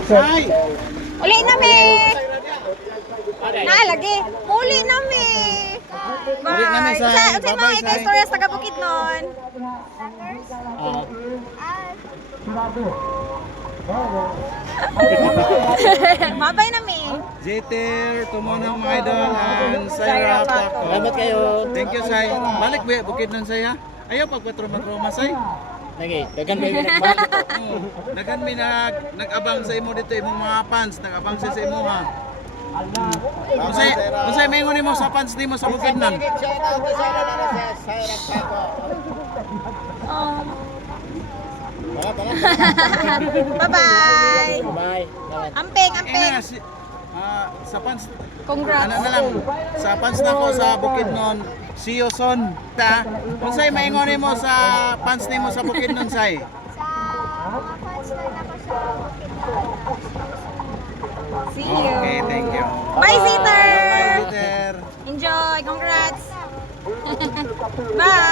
Say! Uli na mi. Naalagi. Uli na mi. Uli na mi, Bye. Say. Sa Bye-bye, mga Say. ika-istorya sa Bukid nun. Mabay na mi. Jeter, tumonang mga idol, and Sayra Paco. Salamat kayo. Thank you, Say. Balik ba, bukid nun, Say, ha? Ayaw pagpatroma-troma, Say. Lagi, dagan ba yung nagbalik? Dagan mi nag-abang sa imo dito, imong mga fans, nag-abang sa imo, ha? Unsay maingon nimo sa fans nimo sa bukid nun? Bye-bye. Bye. Amping, Ina, amping. sa fans, Congrats. ano na lang, sa fans nako sa bukid nun, see you soon, ta? Unsay maingon nimo sa fans nimo sa bukid nun, Say? See you. Okay, thank you. Bye, Ziter. Bye, Jeter. Enjoy. Congrats. Bye.